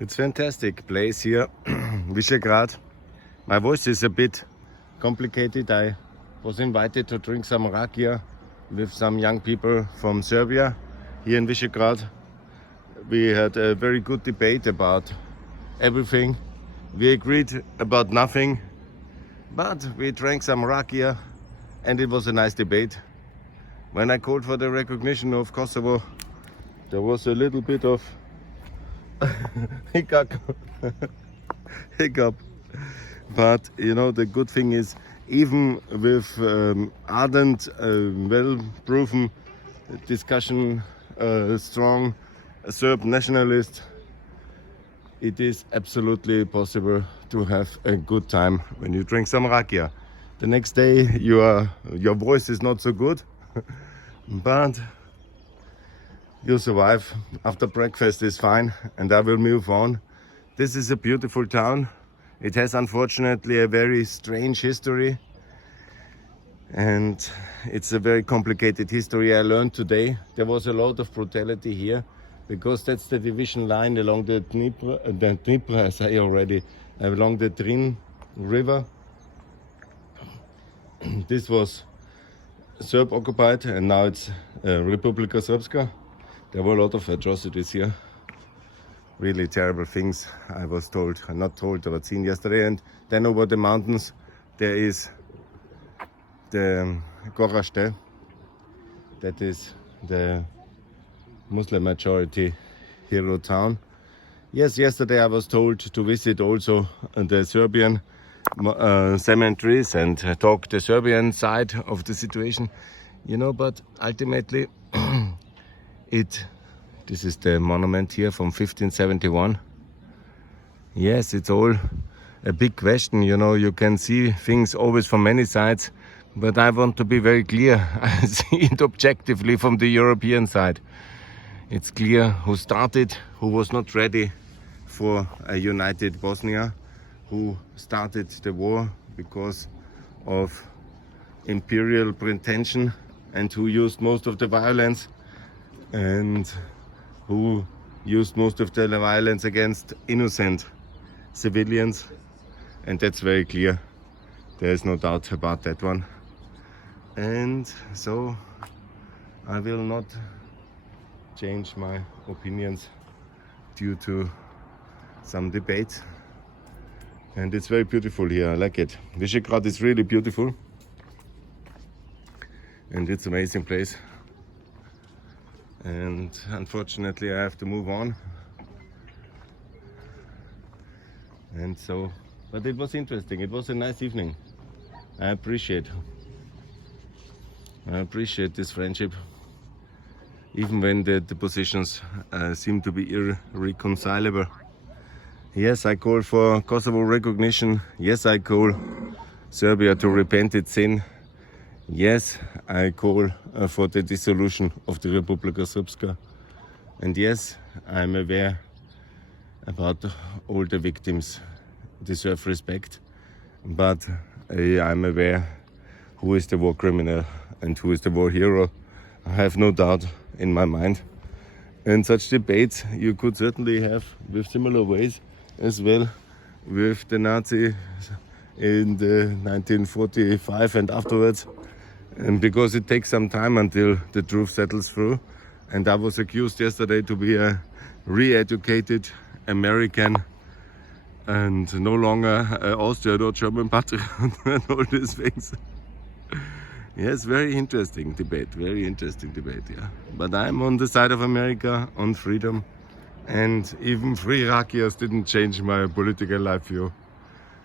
It's fantastic place here, Višegrad. My voice is a bit complicated. I was invited to drink some rakia with some young people from Serbia here in Višegrad. We had a very good debate about everything. We agreed about nothing, but we drank some rakia and it was a nice debate. When I called for the recognition of Kosovo, there was a little bit of hiccup. But you know, the good thing is, even with ardent, well-proven discussion, strong Serb nationalist, it is absolutely possible to have a good time when you drink some rakia. The next day your voice is not so good, but you survive. After breakfast is fine and I will move on. This is a beautiful town. It has unfortunately a very strange history and it's a very complicated history. I learned today there was a lot of brutality here because that's the division line along the Dnieper, I say already, along the Drin river. This was Serb occupied and now it's Republika Srpska. There were a lot of atrocities here, really terrible things. I was told, not told, but seen yesterday. And then over the mountains there is the Gorašte, that is the Muslim majority hero town. Yes, yesterday I was told to visit also the Serbian cemeteries and talk the Serbian side of the situation, you know, but ultimately this is the monument here from 1571. Yes, it's all a big question, you know, you can see things always from many sides, but I want to be very clear. I see it objectively from the European side. It's clear who started, who was not ready for a united Bosnia, who started the war because of imperial pretension and who used most of the violence and who used most of the violence against innocent civilians, and that's very clear. There is no doubt about that one. And so I will not change my opinions due to some debate. And it's very beautiful here, I like it. Višegrad is really beautiful and it's an amazing place. And unfortunately I have to move on. And so, but it was interesting, it was a nice evening. I appreciate this friendship, even when the positions seem to be irreconcilable. Yes, I call for Kosovo recognition. Yes, I call Serbia to repent its sin. Yes, I call for the dissolution of the Republika Srpska. And yes, I'm aware about all the victims deserve respect. But I'm aware who is the war criminal and who is the war hero. I have no doubt in my mind. And such debates you could certainly have with similar ways as well with the Nazis in the 1945 and afterwards. And because it takes some time until the truth settles through. And I was accused yesterday to be a re-educated American and no longer Austrian or German patriot and all these things. Yes, very interesting debate, yeah. But I'm on the side of America, on freedom. And even free rakias didn't change my political life view.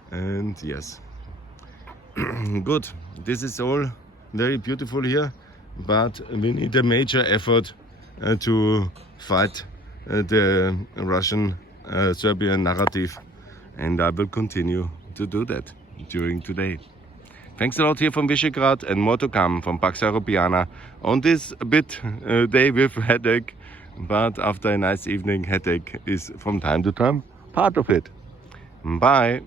And yes, good. This is all very beautiful here, but we need a major effort to fight the Russian Serbian narrative, and I will continue to do that during today. Thanks a lot here from Višegrad, and more to come from Pax Europiana on this bit day with headache, but after a nice evening, headache is from time to time part of it. Bye.